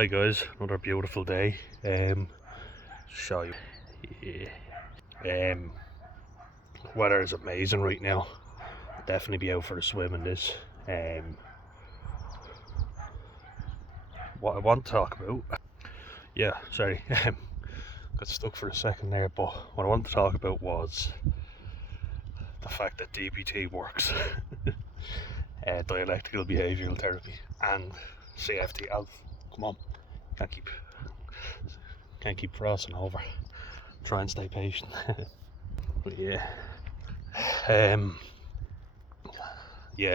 Hi guys, another beautiful day. Show you. Weather is amazing right now. I'll definitely be out for a swim in this. What I want to talk about. Yeah, sorry. Got stuck for a second there, but what I wanted to talk about was the fact that DBT works. Dialectical behavioural therapy and CFT. Come on, can't keep crossing over. Try and stay patient. But yeah,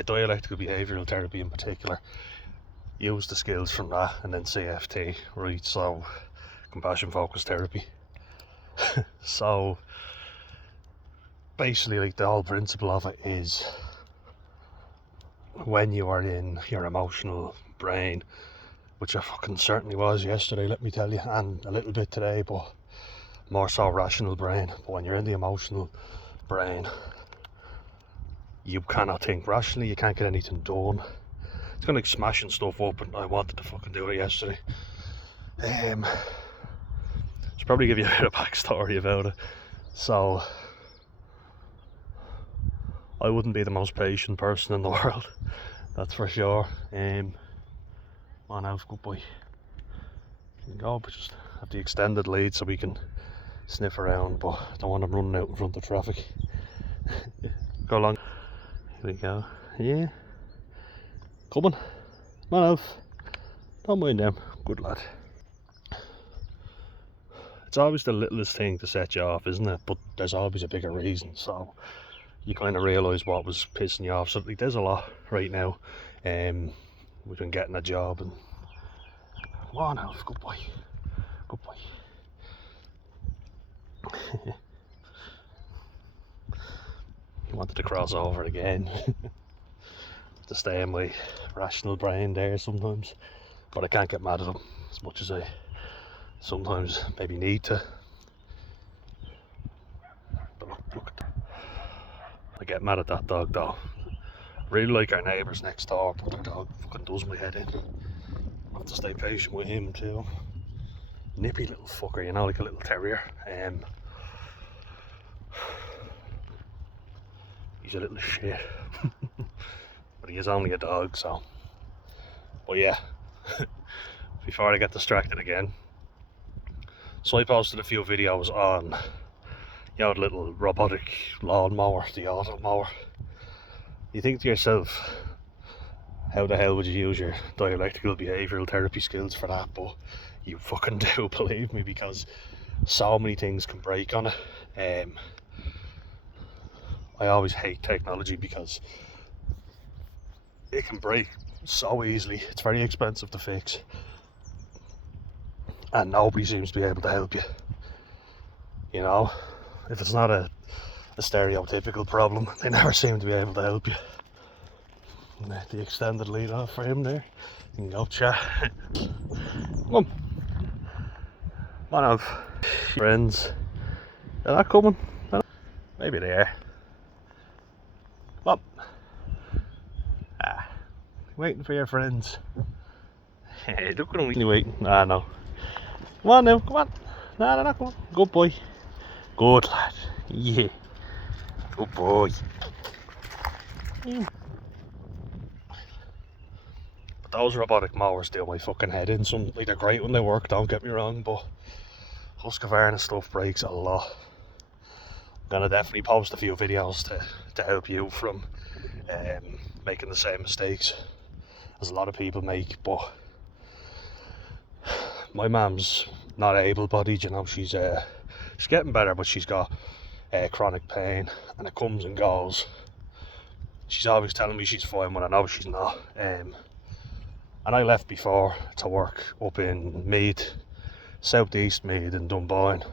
dialectical behavioural therapy in particular. Use the skills from that, and then CFT, right? So compassion focused therapy. So basically, like, the whole principle of it is when you are in your emotional brain, which I fucking certainly was yesterday, let me tell you, and a little bit today, but more so rational brain. But when you're in the emotional brain, you cannot think rationally, you can't get anything done. It's kind of like smashing stuff up, and I wanted to fucking do it yesterday. Should probably give you a bit of backstory about it. So I wouldn't be the most patient person in the world, that's for sure. Come on, Alf, good boy. You can go, but just have the extended lead so we can sniff around, but I don't want him running out in front of traffic. Go along. Here we go. Yeah. Come on. Come on, Alf. Don't mind them. Good lad. It's always the littlest thing to set you off, isn't it? But there's always a bigger reason, so you kind of realise what was pissing you off. So like, there's a lot right now. We've been getting a job, and come on, Alf, good boy. Good boy. He wanted to cross over again. To stay in my rational brain there sometimes, but I can't get mad at him as much as I sometimes maybe need to. But look at that. I get mad at that dog though. Really like our neighbours next door, but their dog fucking does my head in. I have to stay patient with him too. Nippy little fucker, you know, like a little terrier. He's a little shit. But he is only a dog, so. But yeah, before I get distracted again, so I posted a few videos on, you know, the little robotic lawn mower, the automower. You think to yourself, how the hell would you use your dialectical behavioural therapy skills for that? But you fucking do, believe me, because so many things can break on it. I always hate technology because it can break so easily. It's very expensive to fix, and nobody seems to be able to help you. You know, if it's not a stereotypical problem, they never seem to be able to help you. And the extended lead off for him there. You can go chat. Come on. Come on, Alf. Friends. They're not coming. Maybe they are. Come on. Waiting for your friends. Hey, look at them waiting. Ah, no. Come on now, come on. No, they're not coming. Good boy. Good lad. Yeah. Good boy. But those robotic mowers do my fucking head in. Some, like, they're great when they work, don't get me wrong, but Husqvarna stuff breaks a lot. I'm gonna definitely post a few videos to help you from making the same mistakes as a lot of people make. But my mum's not able-bodied, you know. She's getting better, but she's got chronic pain, and it comes and goes. She's always telling me she's fine when I know she's not. And I left before to work up in Meath, southeast Meath in Dunboyne,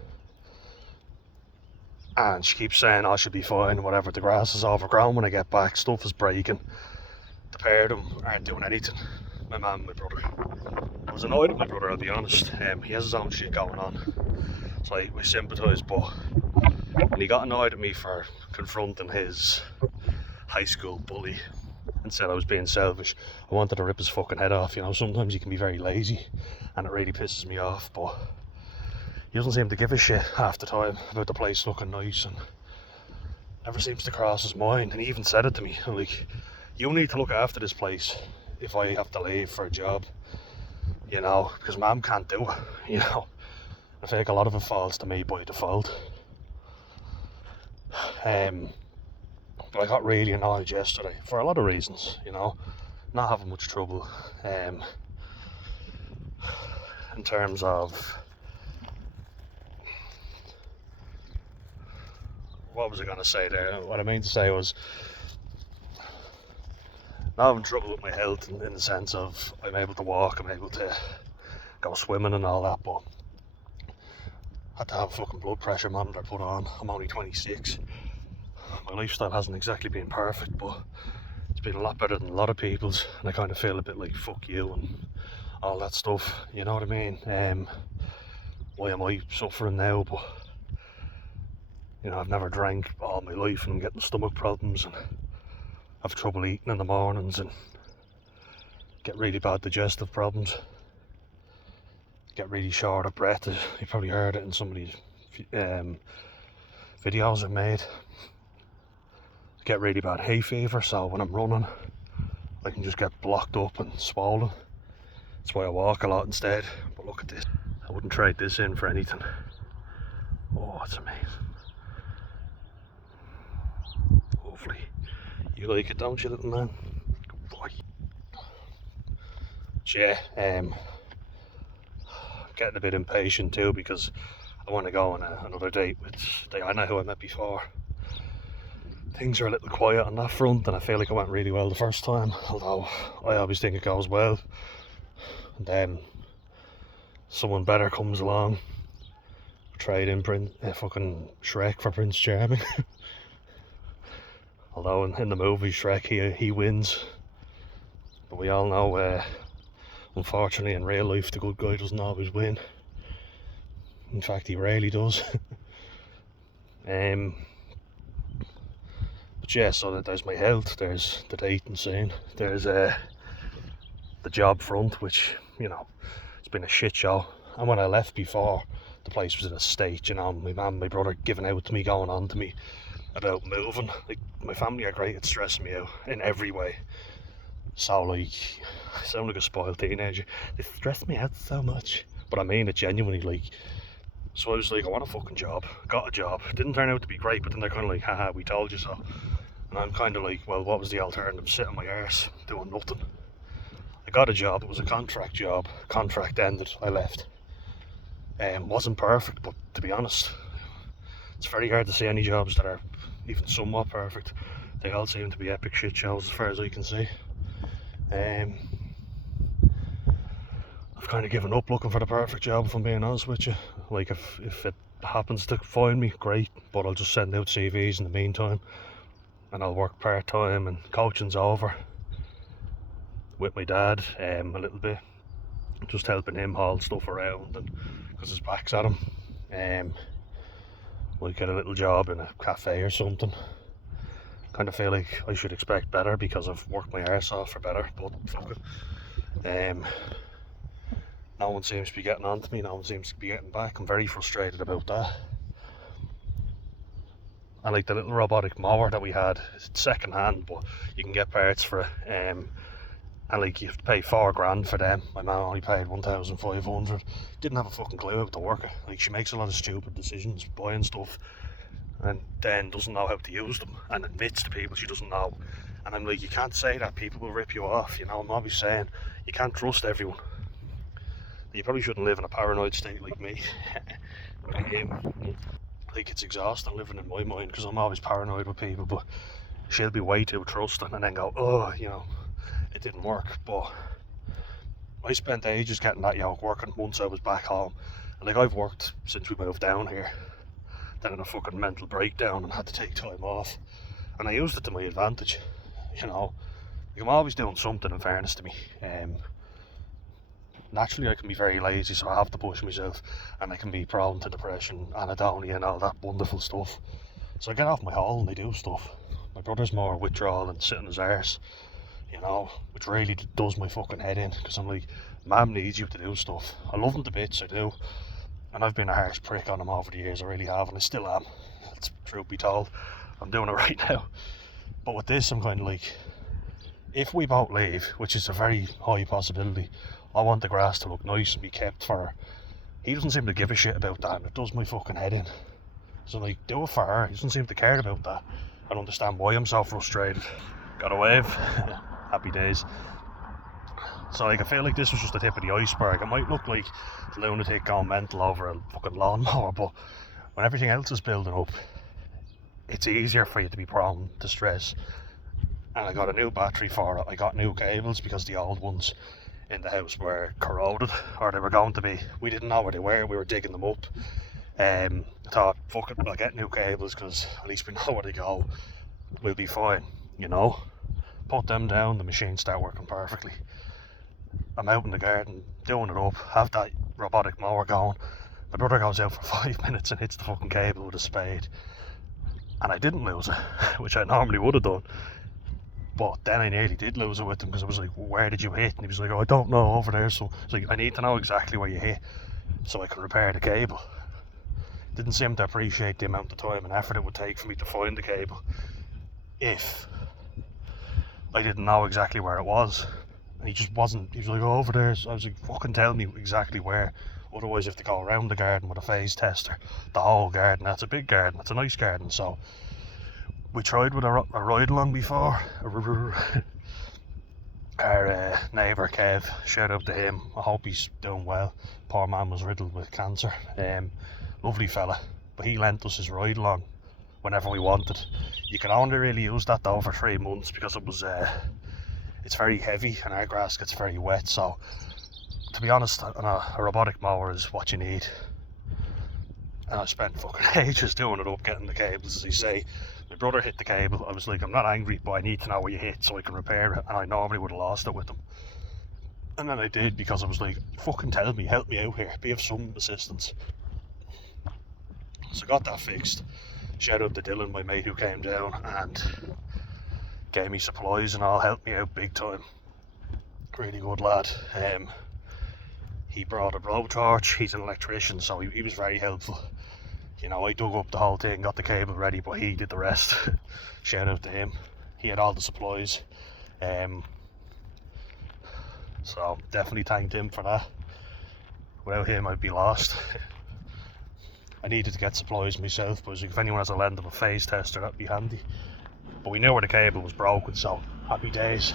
and she keeps saying I should be fine, whatever, the grass is overgrown when I get back, stuff is breaking, the pair of them aren't doing anything. My mum and my brother. I was annoyed with my brother, I'll be honest. He has his own shit going on, so I sympathise, but when he got annoyed at me for confronting his high school bully, and said I was being selfish. I wanted to rip his fucking head off, you know. Sometimes you can be very lazy and it really pisses me off, but he doesn't seem to give a shit half the time about the place looking nice, and never seems to cross his mind. And he even said it to me, like, you need to look after this place if I have to leave for a job, you know, because mum can't do it, you know. I feel like a lot of it falls to me by default. But I got really annoyed yesterday for a lot of reasons, you know. Not having much trouble in terms of, what was I going to say there? What I meant to say was not having trouble with my health in the sense of I'm able to walk, I'm able to go swimming and all that, but I had to have a fucking blood pressure monitor put on. I'm only 26. My lifestyle hasn't exactly been perfect, but it's been a lot better than a lot of people's, and I kind of feel a bit like fuck you and all that stuff, you know what I mean? Why am I suffering now? But you know, I've never drank all my life and I'm getting stomach problems and have trouble eating in the mornings and get really bad digestive problems, get really short of breath. You probably heard it in some of these videos I've made. Get really bad hay fever, so when I'm running I can just get blocked up and swollen. That's why I walk a lot instead. But look at this, I wouldn't trade this in for anything. Oh, it's amazing. Lovely. You like it, don't you, little man? Good boy. But yeah, getting a bit impatient too, because I want to go on another date with Diana, who I met before. Things are a little quiet on that front, and I feel like it went really well the first time, although I always think it goes well. And then someone better comes along, trade in fucking Shrek for Prince Charming. Although in the movie Shrek he wins, but we all know unfortunately in real life the good guy doesn't always win. In fact, he rarely does. But yeah, so there's my health, there's the dating scene, there's the job front, which, you know, it's been a shit show. And when I left before, the place was in a state, you know, my mum, my brother giving out to me, going on to me about moving. Like, my family are great at stressing me out in every way. So, like, I sound like a spoiled teenager. They stress me out so much. But I mean it genuinely, like. So I was like, I want a fucking job. Got a job. Didn't turn out to be great, but then they're kind of like, haha, we told you so. And I'm kind of like, well, what was the alternative? Sitting my arse, doing nothing. I got a job. It was a contract job. Contract ended. I left. Wasn't perfect, but to be honest, it's very hard to see any jobs that are even somewhat perfect. They all seem to be epic shit shows as far as I can see. I've kind of given up looking for the perfect job, if I'm being honest with you. Like, if it happens to find me, great, but I'll just send out CVs in the meantime, and I'll work part-time, and coaching's over with my dad a little bit, just helping him haul stuff around, and because his back's at him. We'll get a little job in a cafe or something. Kind of feel like I should expect better because I've worked my arse off for better, but fuck it. No one seems to be getting on to me, no one seems to be getting back. I'm very frustrated about that. And like the little robotic mower that we had, it's second hand, but you can get parts for it. And like, you have to pay $4,000 for them. My mum only paid 1,500. Didn't have a fucking clue how to work it. Like, she makes a lot of stupid decisions buying stuff, and then doesn't know how to use them, and admits to people she doesn't know. And I'm like, you can't say that, people will rip you off, you know. I'm always saying you can't trust everyone. You probably shouldn't live in a paranoid state like me. Like, it's exhausting living in my mind, because I'm always paranoid with people, but she'll be way too trusting and then go, oh, you know, it didn't work. But I spent ages getting that yoke working once I was back home, and like, I've worked since we moved down here, then had a fucking mental breakdown and had to take time off, and I used it to my advantage, you know. Like, I'm always doing something, in fairness to me. Naturally I can be very lazy, so I have to push myself, and I can be prone to depression, anhedonia and all that wonderful stuff. So I get off my hole and I do stuff. My brother's more withdrawal and sitting his arse. you know, which really does my fucking head in, because I'm like, Mum needs you to do stuff. I love him to bits, I do, and I've been a harsh prick on him over the years, I really have, and I still am. It's truth be told, I'm doing it right now. But with this, I'm kind of like, if we both leave, which is a very high possibility, I want the grass to look nice and be kept for her. He doesn't seem to give a shit about that, and it does my fucking head in. So like, do it for her. He doesn't seem to care about that. I don't understand why I'm so frustrated. Got a wave. Happy days. So like, I feel like this was just the tip of the iceberg. It might look like a lunatic going mental over a fucking lawnmower, but when everything else is building up, it's easier for you to be prone to stress. And I got a new battery for it. I got new cables because the old ones in the house were corroded, or they were going to be. We didn't know where they were. We were digging them up. I thought, fuck it, I'll get new cables because at least we know where they go. We'll be fine, you know. Put them down, the machine start working perfectly. I'm out in the garden doing it up, have that robotic mower going. My brother goes out for 5 minutes and hits the fucking cable with a spade, and I didn't lose it, which I normally would have done. But then I nearly did lose it with him, because I was like, where did you hit? And he was like, oh, I don't know, over there. So it's like, I need to know exactly where you hit so I can repair the cable. Didn't seem to appreciate the amount of time and effort it would take for me to find the cable if I didn't know exactly where it was. And he just wasn't. He was like, oh, over there. So I was like, fucking tell me exactly where. Otherwise you have to go around the garden with a phase tester. The whole garden. That's a big garden. That's a nice garden. So we tried with a ride along before. Our neighbour Kev, shout out to him. I hope he's doing well. Poor man was riddled with cancer. Lovely fella, but he lent us his ride along whenever we wanted. You can only really use that though for 3 months, because it was it's very heavy and our grass gets very wet. So to be honest, a robotic mower is what you need. And I spent fucking ages doing it up, getting the cables, as you say. My brother hit the cable. I was like, I'm not angry, but I need to know where you hit so I can repair it, and I normally would have lost it with them. And then I did, because I was like, fucking tell me, help me out here, be of some assistance. So I got that fixed. Shout out to Dylan, my mate, who came down and gave me supplies and all, helped me out big time. Really good lad. He brought a blowtorch. He's an electrician, so he was very helpful. You know, I dug up the whole thing, got the cable ready, but he did the rest. Shout out to him. He had all the supplies. So definitely thanked him for that. Without him, I'd be lost. I needed to get supplies myself, but if anyone has a lend of a phase tester, that'd be handy. But we knew where the cable was broken, so happy days.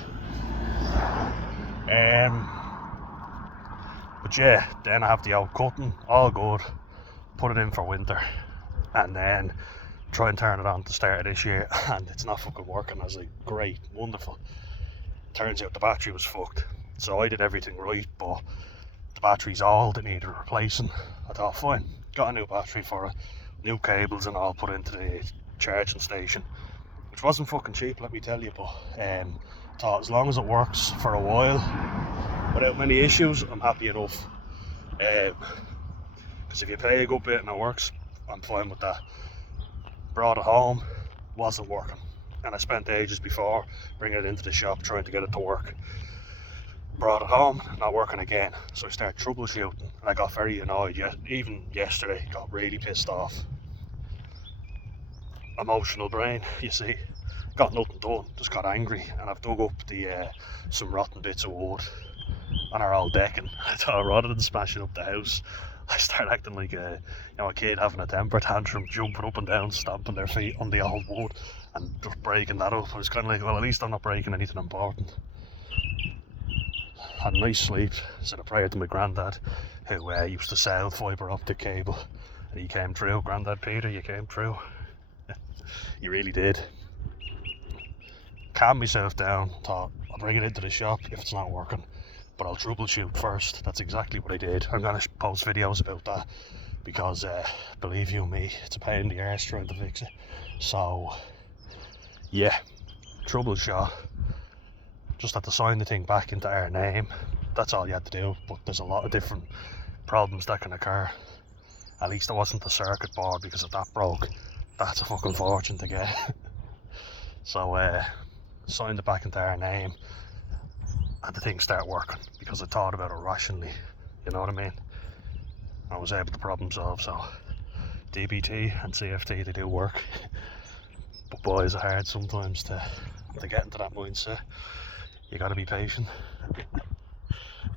But yeah, then I have the old cutting, all good. Put it in for winter, and then try and turn it on at the start of this year, and it's not fucking working. I was like, great, wonderful. Turns out the battery was fucked. So I did everything right, but the battery's old, it needed replacing. I thought, fine, got a new battery for it, new cables and all put into the charging station, which wasn't fucking cheap, let me tell you, but thought as long as it works for a while without many issues, I'm happy enough. Because if you pay a good bit and it works, I'm fine with that. Brought it home, wasn't working, and I spent ages before bringing it into the shop trying to get it to work. Brought it home, not working again, so I started troubleshooting, and I got very annoyed. Even yesterday, got really pissed off. Emotional brain, you see. Got nothing done, just got angry, and I've dug up some rotten bits of wood on our old decking. I thought, rather than smashing up the house, I started acting like a kid having a temper tantrum, jumping up and down, stamping their feet on the old wood and just breaking that up. I was kind of like, well, at least I'm not breaking anything important. Had a nice sleep, said a prayer to my granddad, who used to sell fibre optic cable, and he came through. Granddad Peter, you came through. You really did. Calmed myself down, thought I'll bring it into the shop if it's not working, but I'll troubleshoot first. That's exactly what I did. I'm going to post videos about that, because believe you me, it's a pain in the arse trying to fix it. So yeah, troubleshot. Just had to sign the thing back into our name. That's all you had to do, but there's a lot of different problems that can occur. At least it wasn't the circuit board, because if that broke, that's a fucking fortune to get. So signed it back into our name. and the things start working, because I thought about it rationally, you know what I mean? I was able to problem solve. So DBT and CFT, they do work, but boy, is it hard sometimes to get into that mindset. You gotta be patient.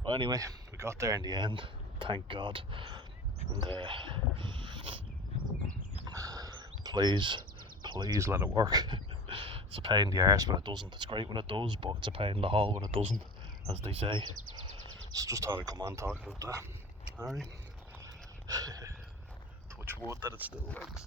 But anyway, we got there in the end, thank God. And please let it work. It's a pain in the arse when it doesn't. It's great when it does, but it's a pain in the hole when it doesn't, as they say. So just thought I'd come on talking about that. Alright. Touch wood that it still works.